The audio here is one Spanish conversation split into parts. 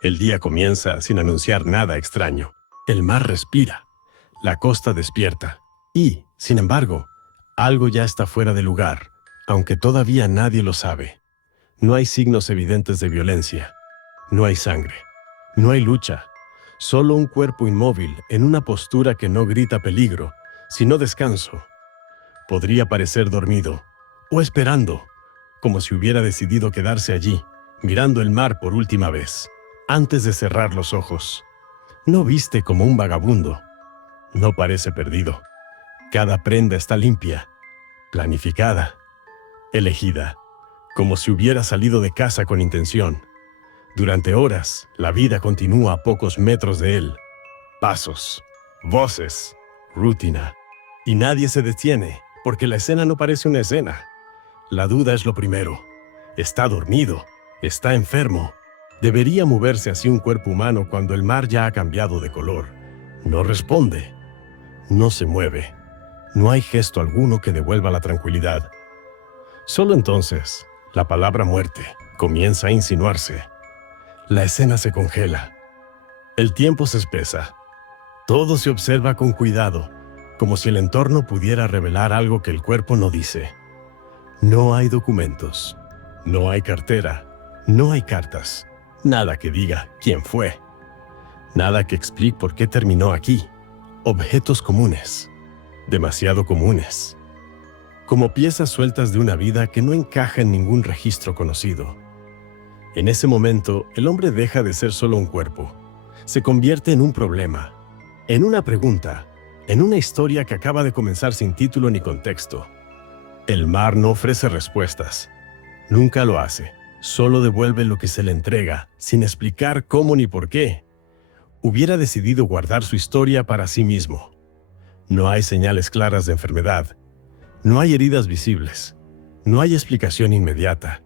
El día comienza sin anunciar nada extraño. El mar respira, la costa despierta y, sin embargo, algo ya está fuera de lugar, aunque todavía nadie lo sabe. No hay signos evidentes de violencia, no hay sangre, no hay lucha, solo un cuerpo inmóvil en una postura que no grita peligro, sino descanso. Podría parecer dormido o esperando, como si hubiera decidido quedarse allí, mirando el mar por última vez, antes de cerrar los ojos. No viste como un vagabundo, no parece perdido. Cada prenda está limpia, planificada, elegida, como si hubiera salido de casa con intención. Durante horas, la vida continúa a pocos metros de él. Pasos, voces, rutina. Y nadie se detiene, porque la escena no parece una escena. La duda es lo primero. Está dormido, está enfermo. Debería moverse así un cuerpo humano cuando el mar ya ha cambiado de color. No responde, no se mueve. No hay gesto alguno que devuelva la tranquilidad. Solo entonces, la palabra muerte comienza a insinuarse. La escena se congela. El tiempo se espesa. Todo se observa con cuidado, como si el entorno pudiera revelar algo que el cuerpo no dice. No hay documentos, no hay cartera, no hay cartas, nada que diga quién fue, nada que explique por qué terminó aquí. Objetos comunes, demasiado comunes, como piezas sueltas de una vida que no encaja en ningún registro conocido. En ese momento, el hombre deja de ser solo un cuerpo. Se convierte en un problema, en una pregunta, en una historia que acaba de comenzar sin título ni contexto. El mar no ofrece respuestas. Nunca lo hace. Solo devuelve lo que se le entrega, sin explicar cómo ni por qué. Hubiera decidido guardar su historia para sí mismo. No hay señales claras de enfermedad. No hay heridas visibles. No hay explicación inmediata.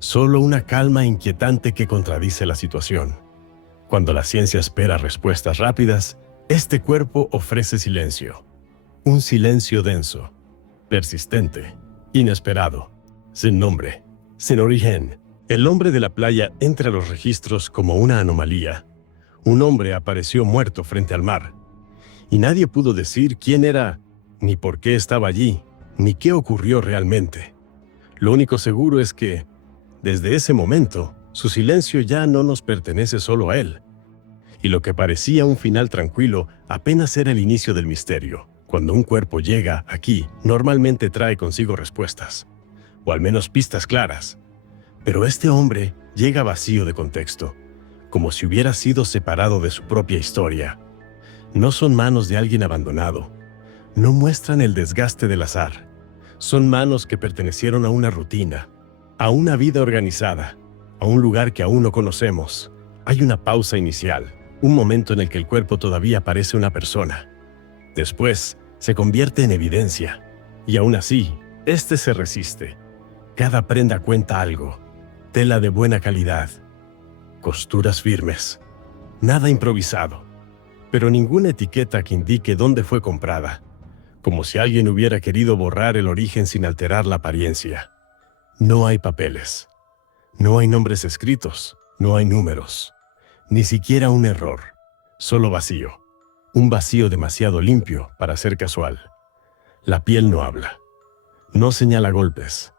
Solo una calma inquietante que contradice la situación. Cuando la ciencia espera respuestas rápidas, este cuerpo ofrece silencio. Un silencio denso, persistente, inesperado, sin nombre, sin origen. El hombre de la playa entra a los registros como una anomalía. Un hombre apareció muerto frente al mar, y nadie pudo decir quién era, ni por qué estaba allí, ni qué ocurrió realmente. Lo único seguro es que, desde ese momento, su silencio ya no nos pertenece solo a él. Y lo que parecía un final tranquilo apenas era el inicio del misterio. Cuando un cuerpo llega aquí, normalmente trae consigo respuestas, o al menos pistas claras. Pero este hombre llega vacío de contexto, como si hubiera sido separado de su propia historia. No son manos de alguien abandonado. No muestran el desgaste del azar. Son manos que pertenecieron a una rutina, a una vida organizada, a un lugar que aún no conocemos. Hay una pausa inicial, un momento en el que el cuerpo todavía parece una persona. Después, se convierte en evidencia, y aún así, este se resiste. Cada prenda cuenta algo, tela de buena calidad, costuras firmes, nada improvisado, pero ninguna etiqueta que indique dónde fue comprada, como si alguien hubiera querido borrar el origen sin alterar la apariencia. No hay papeles, no hay nombres escritos, no hay números, ni siquiera un error, solo vacío. Un vacío demasiado limpio para ser casual. La piel no habla, no señala golpes,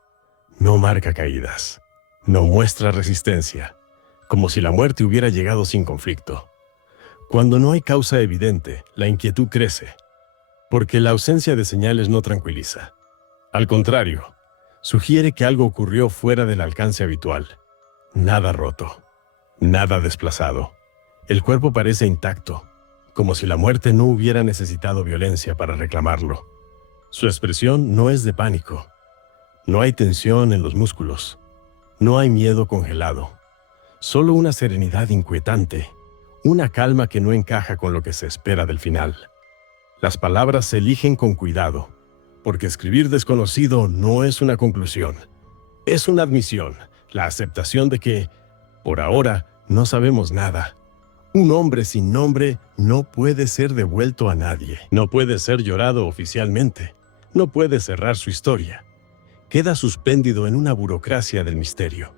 no marca caídas, no muestra resistencia, como si la muerte hubiera llegado sin conflicto. Cuando no hay causa evidente, la inquietud crece, porque la ausencia de señales no tranquiliza. Al contrario, sugiere que algo ocurrió fuera del alcance habitual. Nada roto, nada desplazado. El cuerpo parece intacto, como si la muerte no hubiera necesitado violencia para reclamarlo. Su expresión no es de pánico. No hay tensión en los músculos. No hay miedo congelado. Solo una serenidad inquietante, una calma que no encaja con lo que se espera del final. Las palabras se eligen con cuidado, porque escribir desconocido no es una conclusión. Es una admisión, la aceptación de que, por ahora, no sabemos nada. Un hombre sin nombre no puede ser devuelto a nadie. No puede ser llorado oficialmente. No puede cerrar su historia. Queda suspendido en una burocracia del misterio.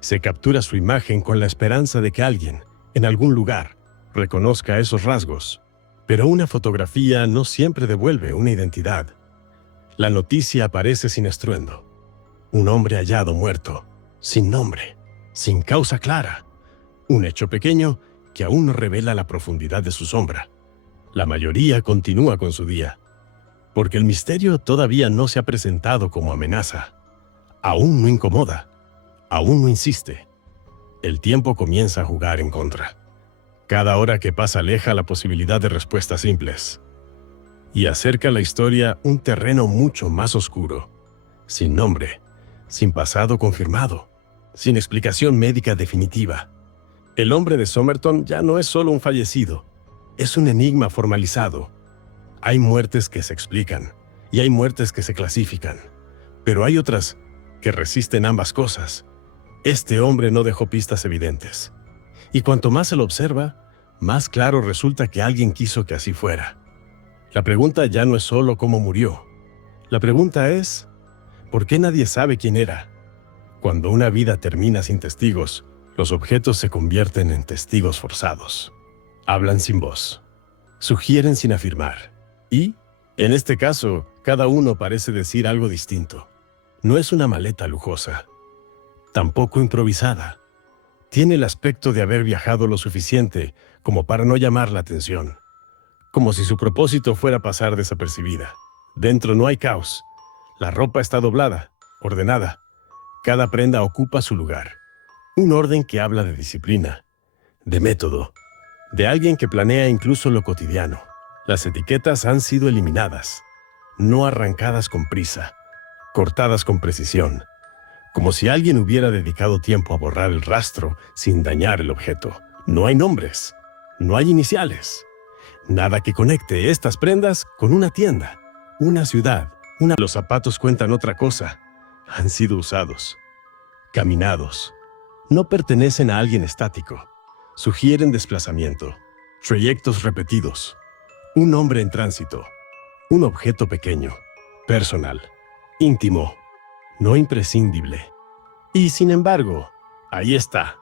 Se captura su imagen con la esperanza de que alguien, en algún lugar, reconozca esos rasgos. Pero una fotografía no siempre devuelve una identidad. La noticia aparece sin estruendo. Un hombre hallado muerto, sin nombre, sin causa clara. Un hecho pequeño que aún no revela la profundidad de su sombra. La mayoría continúa con su día, porque el misterio todavía no se ha presentado como amenaza. Aún no incomoda, aún no insiste. El tiempo comienza a jugar en contra. Cada hora que pasa aleja la posibilidad de respuestas simples y acerca a la historia un terreno mucho más oscuro, sin nombre, sin pasado confirmado, sin explicación médica definitiva. El hombre de Somerton ya no es solo un fallecido, es un enigma formalizado. Hay muertes que se explican y hay muertes que se clasifican, pero hay otras que resisten ambas cosas. Este hombre no dejó pistas evidentes, y cuanto más se lo observa, más claro resulta que alguien quiso que así fuera. La pregunta ya no es solo cómo murió. La pregunta es, ¿por qué nadie sabe quién era? Cuando una vida termina sin testigos, los objetos se convierten en testigos forzados. Hablan sin voz, sugieren sin afirmar. Y, en este caso, cada uno parece decir algo distinto. No es una maleta lujosa, tampoco improvisada. Tiene el aspecto de haber viajado lo suficiente como para no llamar la atención, como si su propósito fuera pasar desapercibida. Dentro no hay caos. La ropa está doblada, ordenada. Cada prenda ocupa su lugar. Un orden que habla de disciplina, de método, de alguien que planea incluso lo cotidiano. Las etiquetas han sido eliminadas, no arrancadas con prisa, cortadas con precisión, como si alguien hubiera dedicado tiempo a borrar el rastro sin dañar el objeto. No hay nombres, no hay iniciales, nada que conecte estas prendas con una tienda, una ciudad, Los zapatos cuentan otra cosa. Han sido usados, caminados. No pertenecen a alguien estático. Sugieren desplazamiento, trayectos repetidos, un hombre en tránsito, un objeto pequeño, personal, íntimo, no imprescindible. Y sin embargo, ahí está,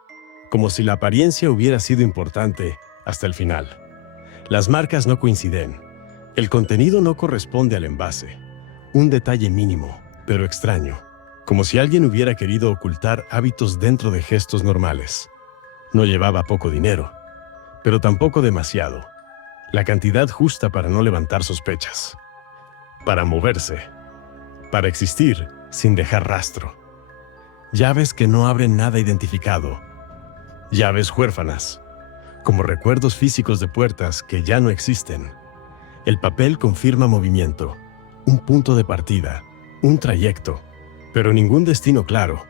como si la apariencia hubiera sido importante hasta el final. Las marcas no coinciden, el contenido no corresponde al envase. Un detalle mínimo, pero extraño, como si alguien hubiera querido ocultar hábitos dentro de gestos normales. No llevaba poco dinero, pero tampoco demasiado. La cantidad justa para no levantar sospechas. Para moverse. Para existir sin dejar rastro. Llaves que no abren nada identificado. Llaves huérfanas, como recuerdos físicos de puertas que ya no existen. El papel confirma movimiento, un punto de partida, un trayecto, pero ningún destino claro.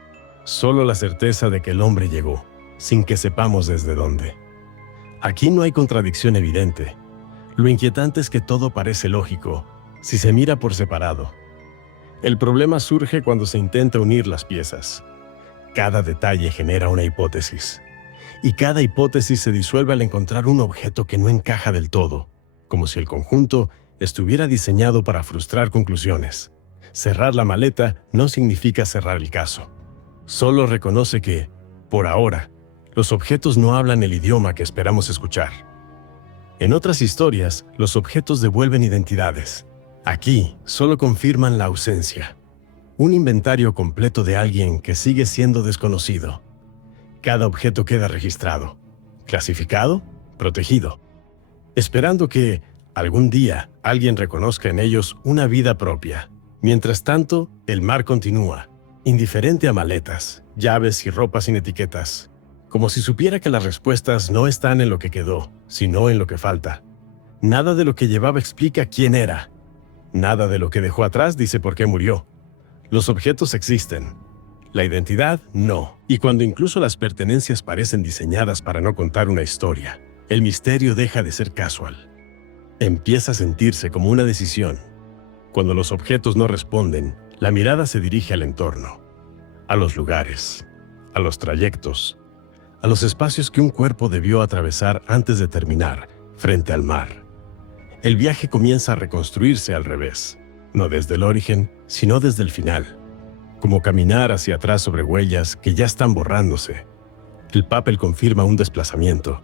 Solo la certeza de que el hombre llegó, sin que sepamos desde dónde. Aquí no hay contradicción evidente. Lo inquietante es que todo parece lógico, si se mira por separado. El problema surge cuando se intenta unir las piezas. Cada detalle genera una hipótesis, y cada hipótesis se disuelve al encontrar un objeto que no encaja del todo, como si el conjunto estuviera diseñado para frustrar conclusiones. Cerrar la maleta no significa cerrar el caso. Solo reconoce que, por ahora, los objetos no hablan el idioma que esperamos escuchar. En otras historias, los objetos devuelven identidades. Aquí, solo confirman la ausencia. Un inventario completo de alguien que sigue siendo desconocido. Cada objeto queda registrado, clasificado, protegido, esperando que, algún día, alguien reconozca en ellos una vida propia. Mientras tanto, el mar continúa, indiferente a maletas, llaves y ropas sin etiquetas, como si supiera que las respuestas no están en lo que quedó, sino en lo que falta. Nada de lo que llevaba explica quién era. Nada de lo que dejó atrás dice por qué murió. Los objetos existen. La identidad, no. Y cuando incluso las pertenencias parecen diseñadas para no contar una historia, el misterio deja de ser casual. Empieza a sentirse como una decisión. Cuando los objetos no responden, la mirada se dirige al entorno, a los lugares, a los trayectos, a los espacios que un cuerpo debió atravesar antes de terminar, frente al mar. El viaje comienza a reconstruirse al revés, no desde el origen, sino desde el final, como caminar hacia atrás sobre huellas que ya están borrándose. El papel confirma un desplazamiento,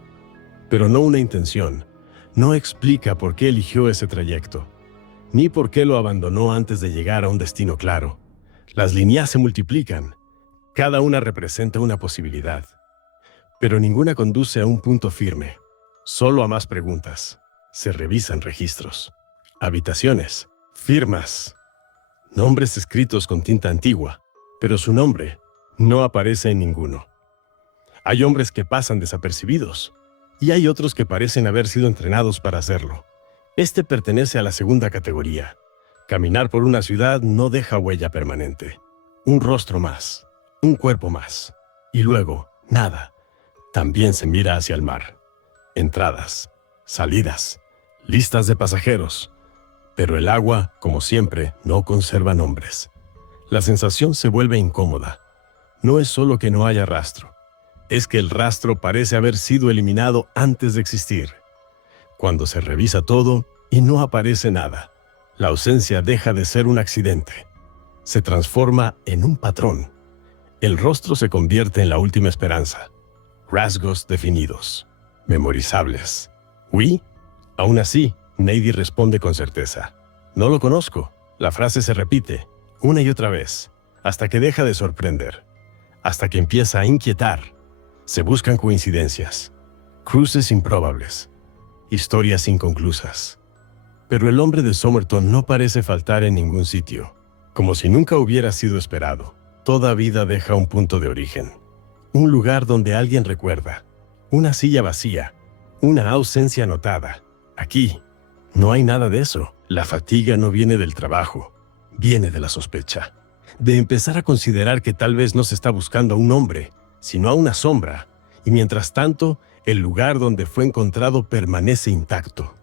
pero no una intención. No explica por qué eligió ese trayecto, ni por qué lo abandonó antes de llegar a un destino claro. Las líneas se multiplican. Cada una representa una posibilidad, pero ninguna conduce a un punto firme, solo a más preguntas. Se revisan registros, habitaciones, firmas, nombres escritos con tinta antigua, pero su nombre no aparece en ninguno. Hay hombres que pasan desapercibidos, y hay otros que parecen haber sido entrenados para hacerlo. Este pertenece a la segunda categoría. Caminar por una ciudad no deja huella permanente. Un rostro más, un cuerpo más, y luego, nada. También se mira hacia el mar. Entradas, salidas, listas de pasajeros. Pero el agua, como siempre, no conserva nombres. La sensación se vuelve incómoda. No es solo que no haya rastro, es que el rastro parece haber sido eliminado antes de existir. Cuando se revisa todo y no aparece nada, la ausencia deja de ser un accidente. Se transforma en un patrón. El rostro se convierte en la última esperanza. Rasgos definidos, memorizables. ¿Oui? Aún así, Neidi responde con certeza. No lo conozco. La frase se repite, una y otra vez, hasta que deja de sorprender, hasta que empieza a inquietar. Se buscan coincidencias, cruces improbables, historias inconclusas. Pero el hombre de Somerton no parece faltar en ningún sitio, como si nunca hubiera sido esperado. Toda vida deja un punto de origen, un lugar donde alguien recuerda, una silla vacía, una ausencia anotada. Aquí, no hay nada de eso. La fatiga no viene del trabajo, viene de la sospecha, de empezar a considerar que tal vez no se está buscando a un hombre, sino a una sombra, y mientras tanto, el lugar donde fue encontrado permanece intacto,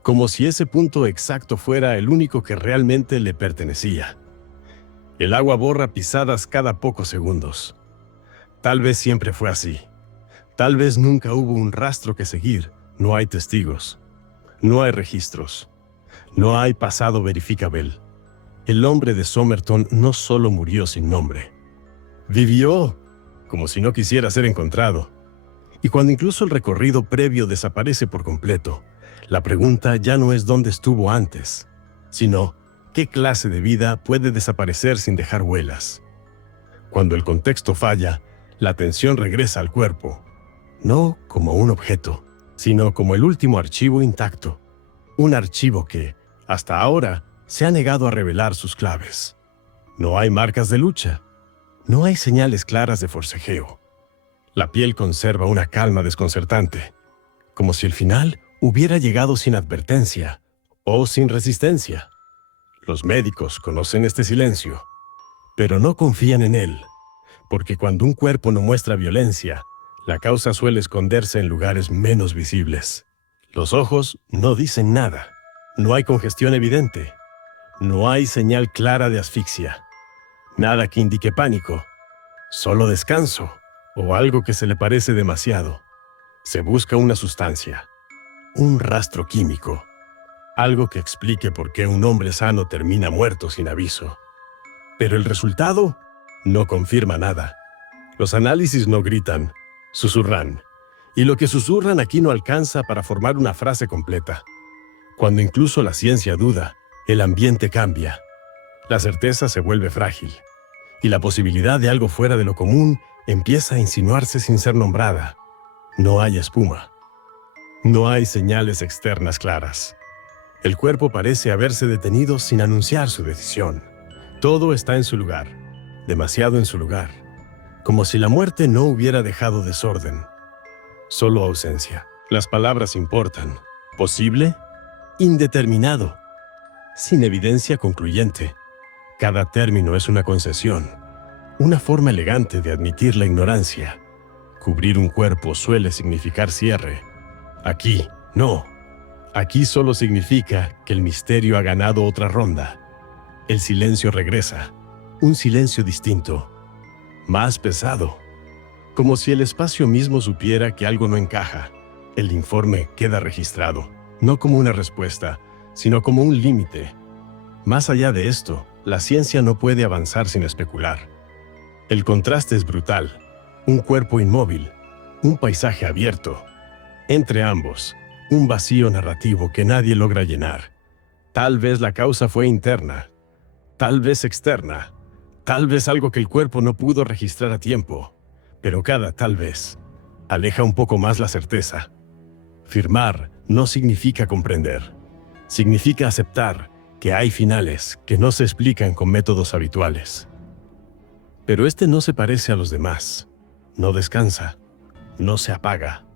como si ese punto exacto fuera el único que realmente le pertenecía. El agua borra pisadas cada pocos segundos. Tal vez siempre fue así. Tal vez nunca hubo un rastro que seguir. No hay testigos. No hay registros. No hay pasado verificable. El hombre de Somerton no solo murió sin nombre. Vivió como si no quisiera ser encontrado. Y cuando incluso el recorrido previo desaparece por completo, la pregunta ya no es dónde estuvo antes, sino qué clase de vida puede desaparecer sin dejar huellas. Cuando el contexto falla, la atención regresa al cuerpo, no como un objeto, sino como el último archivo intacto. Un archivo que, hasta ahora, se ha negado a revelar sus claves. No hay marcas de lucha. No hay señales claras de forcejeo. La piel conserva una calma desconcertante, como si el final hubiera llegado sin advertencia o sin resistencia. Los médicos conocen este silencio, pero no confían en él, porque cuando un cuerpo no muestra violencia, la causa suele esconderse en lugares menos visibles. Los ojos no dicen nada. No hay congestión evidente. No hay señal clara de asfixia. Nada que indique pánico. Solo descanso o algo que se le parece demasiado. Se busca una sustancia, un rastro químico, algo que explique por qué un hombre sano termina muerto sin aviso. Pero el resultado no confirma nada. Los análisis no gritan, susurran. Y lo que susurran aquí no alcanza para formar una frase completa. Cuando incluso la ciencia duda, el ambiente cambia. La certeza se vuelve frágil. Y la posibilidad de algo fuera de lo común empieza a insinuarse sin ser nombrada. No hay espuma. No hay señales externas claras. El cuerpo parece haberse detenido sin anunciar su decisión. Todo está en su lugar, demasiado en su lugar, como si la muerte no hubiera dejado desorden. Solo ausencia. Las palabras importan. ¿Posible? Indeterminado. Sin evidencia concluyente. Cada término es una concesión, una forma elegante de admitir la ignorancia. Cubrir un cuerpo suele significar cierre. Aquí, no. Aquí solo significa que el misterio ha ganado otra ronda. El silencio regresa, un silencio distinto, más pesado, como si el espacio mismo supiera que algo no encaja. El informe queda registrado, no como una respuesta, sino como un límite. Más allá de esto, la ciencia no puede avanzar sin especular. El contraste es brutal. Un cuerpo inmóvil, un paisaje abierto. Entre ambos, un vacío narrativo que nadie logra llenar. Tal vez la causa fue interna, tal vez externa, tal vez algo que el cuerpo no pudo registrar a tiempo, pero cada tal vez aleja un poco más la certeza. Firmar no significa comprender, significa aceptar que hay finales que no se explican con métodos habituales. Pero este no se parece a los demás, no descansa, no se apaga.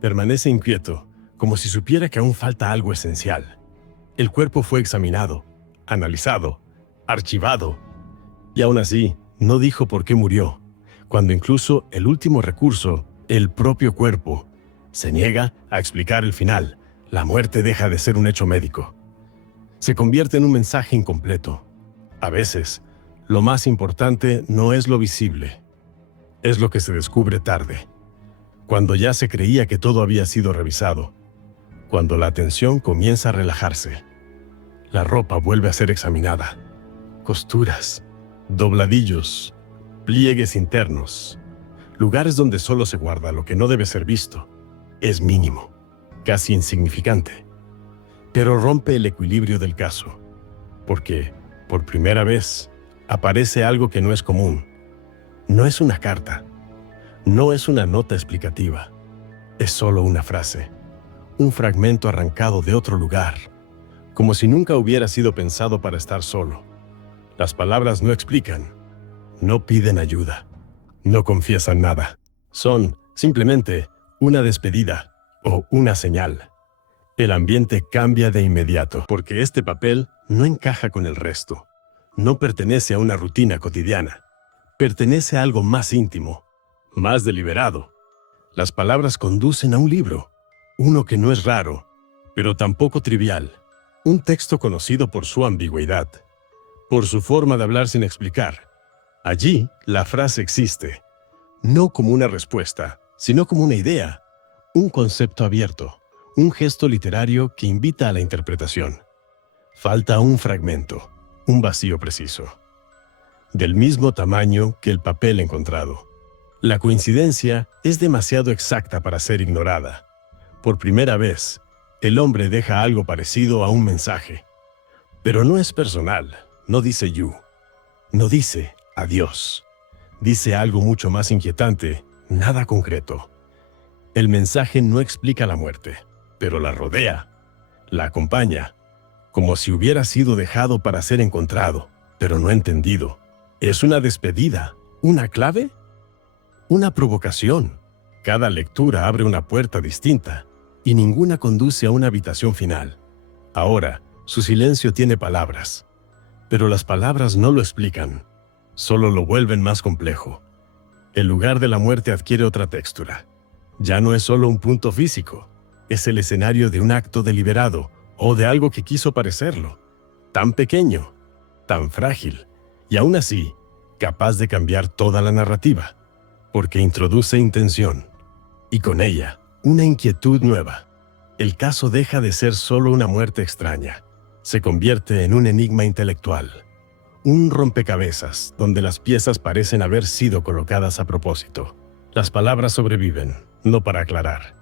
Permanece inquieto, como si supiera que aún falta algo esencial. El cuerpo fue examinado, analizado, archivado, y aún así no dijo por qué murió, cuando incluso el último recurso, el propio cuerpo, se niega a explicar el final. La muerte deja de ser un hecho médico. Se convierte en un mensaje incompleto. A veces, lo más importante no es lo visible, es lo que se descubre tarde, cuando ya se creía que todo había sido revisado, cuando la atención comienza a relajarse. La ropa vuelve a ser examinada. Costuras, dobladillos, pliegues internos, lugares donde solo se guarda lo que no debe ser visto. Es mínimo, casi insignificante, pero rompe el equilibrio del caso, porque, por primera vez, aparece algo que no es común. No es una carta, no es una nota explicativa, es solo una frase, un fragmento arrancado de otro lugar, como si nunca hubiera sido pensado para estar solo. Las palabras no explican, no piden ayuda, no confiesan nada. Son, simplemente, una despedida o una señal. El ambiente cambia de inmediato, porque este papel no encaja con el resto. No pertenece a una rutina cotidiana. Pertenece a algo más íntimo, más deliberado. Las palabras conducen a un libro, uno que no es raro, pero tampoco trivial. Un texto conocido por su ambigüedad, por su forma de hablar sin explicar. Allí, la frase existe, no como una respuesta, sino como una idea, un concepto abierto, un gesto literario que invita a la interpretación. Falta un fragmento, un vacío preciso, del mismo tamaño que el papel encontrado. La coincidencia es demasiado exacta para ser ignorada. Por primera vez, el hombre deja algo parecido a un mensaje. Pero no es personal, no dice you, no dice adiós. Dice algo mucho más inquietante, nada concreto. El mensaje no explica la muerte, pero la rodea, la acompaña, como si hubiera sido dejado para ser encontrado, pero no entendido. ¿Es una despedida? ¿Una clave? ¿Una provocación? Cada lectura abre una puerta distinta, y ninguna conduce a una habitación final. Ahora, su silencio tiene palabras, pero las palabras no lo explican, solo lo vuelven más complejo. El lugar de la muerte adquiere otra textura. Ya no es solo un punto físico, es el escenario de un acto deliberado o de algo que quiso parecerlo, tan pequeño, tan frágil, y aún así, capaz de cambiar toda la narrativa, porque introduce intención, y con ella, una inquietud nueva. El caso deja de ser solo una muerte extraña, se convierte en un enigma intelectual, un rompecabezas donde las piezas parecen haber sido colocadas a propósito. Las palabras sobreviven, no para aclarar,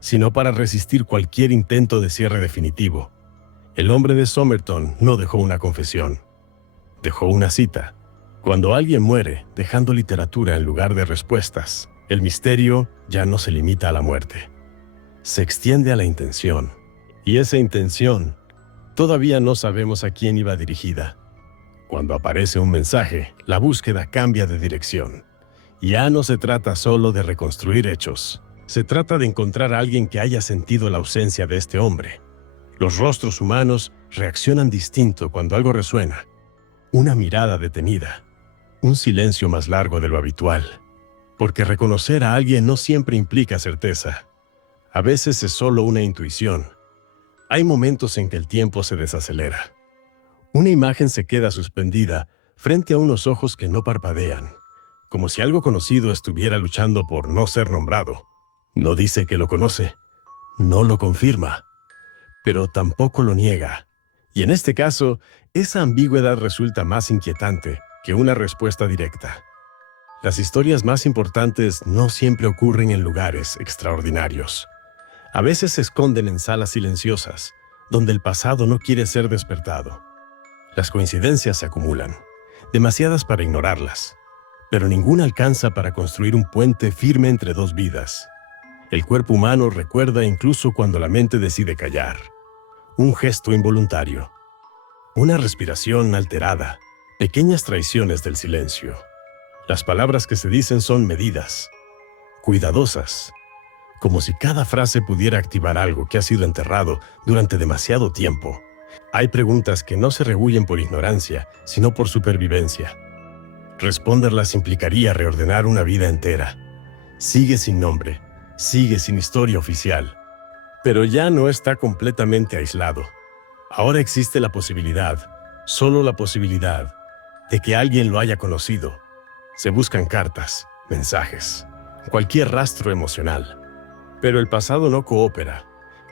sino para resistir cualquier intento de cierre definitivo. El hombre de Somerton no dejó una confesión, dejó una cita. Cuando alguien muere, dejando literatura en lugar de respuestas, el misterio ya no se limita a la muerte. Se extiende a la intención. Y esa intención, todavía no sabemos a quién iba dirigida. Cuando aparece un mensaje, la búsqueda cambia de dirección. Ya no se trata solo de reconstruir hechos. Se trata de encontrar a alguien que haya sentido la ausencia de este hombre. Los rostros humanos reaccionan distinto cuando algo resuena. Una mirada detenida. Un silencio más largo de lo habitual. Porque reconocer a alguien no siempre implica certeza. A veces es solo una intuición. Hay momentos en que el tiempo se desacelera. Una imagen se queda suspendida frente a unos ojos que no parpadean, como si algo conocido estuviera luchando por no ser nombrado. No dice que lo conoce, no lo confirma, pero tampoco lo niega. Y en este caso, esa ambigüedad resulta más inquietante que una respuesta directa. Las historias más importantes no siempre ocurren en lugares extraordinarios. A veces se esconden en salas silenciosas, donde el pasado no quiere ser despertado. Las coincidencias se acumulan, demasiadas para ignorarlas, pero ninguna alcanza para construir un puente firme entre dos vidas. El cuerpo humano recuerda incluso cuando la mente decide callar. Un gesto involuntario, una respiración alterada, pequeñas traiciones del silencio. Las palabras que se dicen son medidas, cuidadosas, como si cada frase pudiera activar algo que ha sido enterrado durante demasiado tiempo. Hay preguntas que no se rehuyen por ignorancia, sino por supervivencia. Responderlas implicaría reordenar una vida entera. Sigue sin nombre, sigue sin historia oficial, pero ya no está completamente aislado. Ahora existe la posibilidad, solo la posibilidad, de que alguien lo haya conocido. Se buscan cartas, mensajes, cualquier rastro emocional. Pero el pasado no coopera,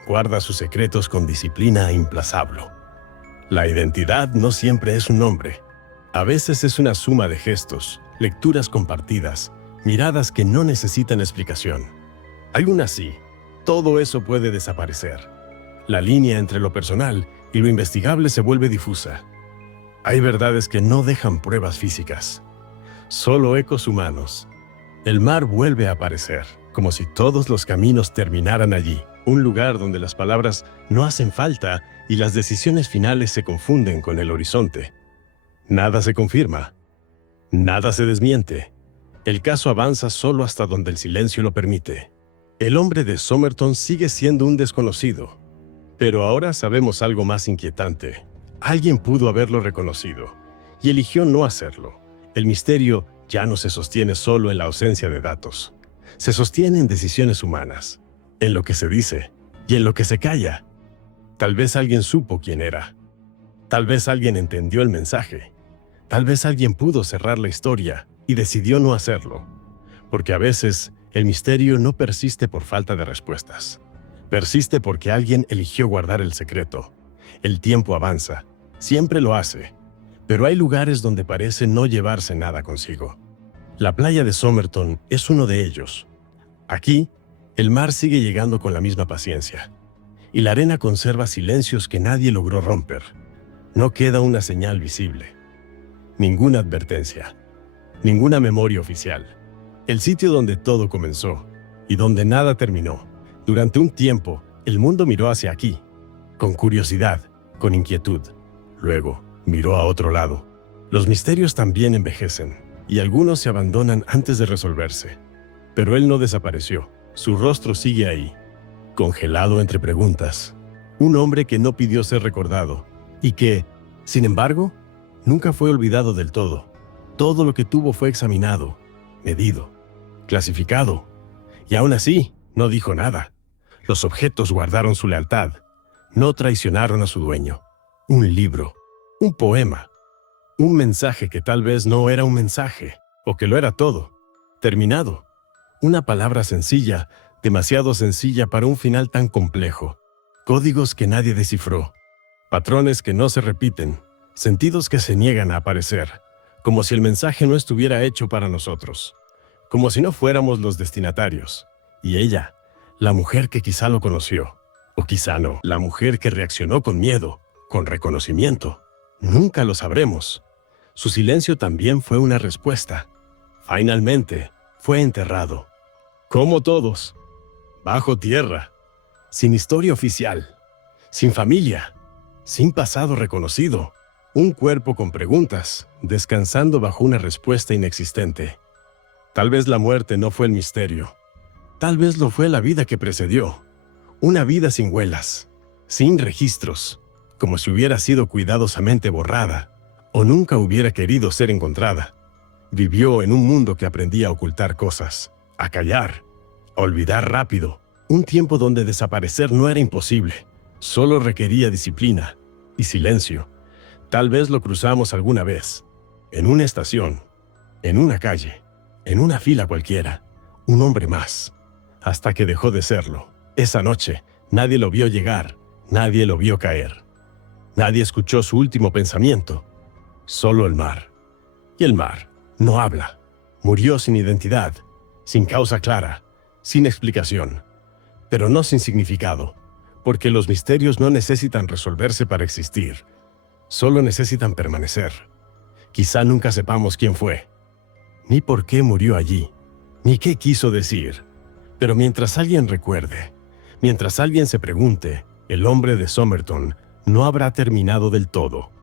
guarda sus secretos con disciplina implacable. La identidad no siempre es un nombre. A veces es una suma de gestos, lecturas compartidas, miradas que no necesitan explicación. Aún así, todo eso puede desaparecer. La línea entre lo personal y lo investigable se vuelve difusa. Hay verdades que no dejan pruebas físicas, solo ecos humanos. El mar vuelve a aparecer, como si todos los caminos terminaran allí, un lugar donde las palabras no hacen falta y las decisiones finales se confunden con el horizonte. Nada se confirma, nada se desmiente. El caso avanza solo hasta donde el silencio lo permite. El hombre de Somerton sigue siendo un desconocido, pero ahora sabemos algo más inquietante. Alguien pudo haberlo reconocido y eligió no hacerlo. El misterio ya no se sostiene solo en la ausencia de datos. Se sostiene en decisiones humanas, en lo que se dice y en lo que se calla. Tal vez alguien supo quién era. Tal vez alguien entendió el mensaje. Tal vez alguien pudo cerrar la historia y decidió no hacerlo. Porque a veces el misterio no persiste por falta de respuestas. Persiste porque alguien eligió guardar el secreto. El tiempo avanza. Siempre lo hace. Pero hay lugares donde parece no llevarse nada consigo. La playa de Somerton es uno de ellos. Aquí, el mar sigue llegando con la misma paciencia. Y la arena conserva silencios que nadie logró romper. No queda una señal visible. Ninguna advertencia. Ninguna memoria oficial. El sitio donde todo comenzó y donde nada terminó. Durante un tiempo, el mundo miró hacia aquí, con curiosidad, con inquietud. Luego, miró a otro lado. Los misterios también envejecen, y algunos se abandonan antes de resolverse. Pero él no desapareció. Su rostro sigue ahí, congelado entre preguntas. Un hombre que no pidió ser recordado, y que, sin embargo, nunca fue olvidado del todo. Todo lo que tuvo fue examinado, medido, clasificado, y aún así, no dijo nada. Los objetos guardaron su lealtad, no traicionaron a su dueño. Un libro, un poema, un mensaje que tal vez no era un mensaje, o que lo era todo, terminado. Una palabra sencilla, demasiado sencilla para un final tan complejo. Códigos que nadie descifró, patrones que no se repiten, sentidos que se niegan a aparecer, como si el mensaje no estuviera hecho para nosotros, como si no fuéramos los destinatarios. Y ella, la mujer que quizá lo conoció, o quizá no, la mujer que reaccionó con miedo, con reconocimiento. Nunca lo sabremos. Su silencio también fue una respuesta. Finalmente, fue enterrado. Como todos. Bajo tierra. Sin historia oficial. Sin familia. Sin pasado reconocido. Un cuerpo con preguntas, descansando bajo una respuesta inexistente. Tal vez la muerte no fue el misterio. Tal vez lo fue la vida que precedió. Una vida sin huellas, sin registros, como si hubiera sido cuidadosamente borrada, o nunca hubiera querido ser encontrada. Vivió en un mundo que aprendía a ocultar cosas, a callar, a olvidar rápido. Un tiempo donde desaparecer no era imposible, solo requería disciplina y silencio. Tal vez lo cruzamos alguna vez, en una estación, en una calle, en una fila cualquiera, un hombre más, hasta que dejó de serlo. Esa noche, nadie lo vio llegar, nadie lo vio caer. Nadie escuchó su último pensamiento, solo el mar. Y el mar no habla, Murió sin identidad, sin causa clara, sin explicación, pero no sin significado, porque los misterios no necesitan resolverse para existir, solo necesitan permanecer. Quizá nunca sepamos quién fue, ni por qué murió allí, ni qué quiso decir, pero mientras alguien recuerde, mientras alguien se pregunte, el hombre de Somerton no habrá terminado del todo.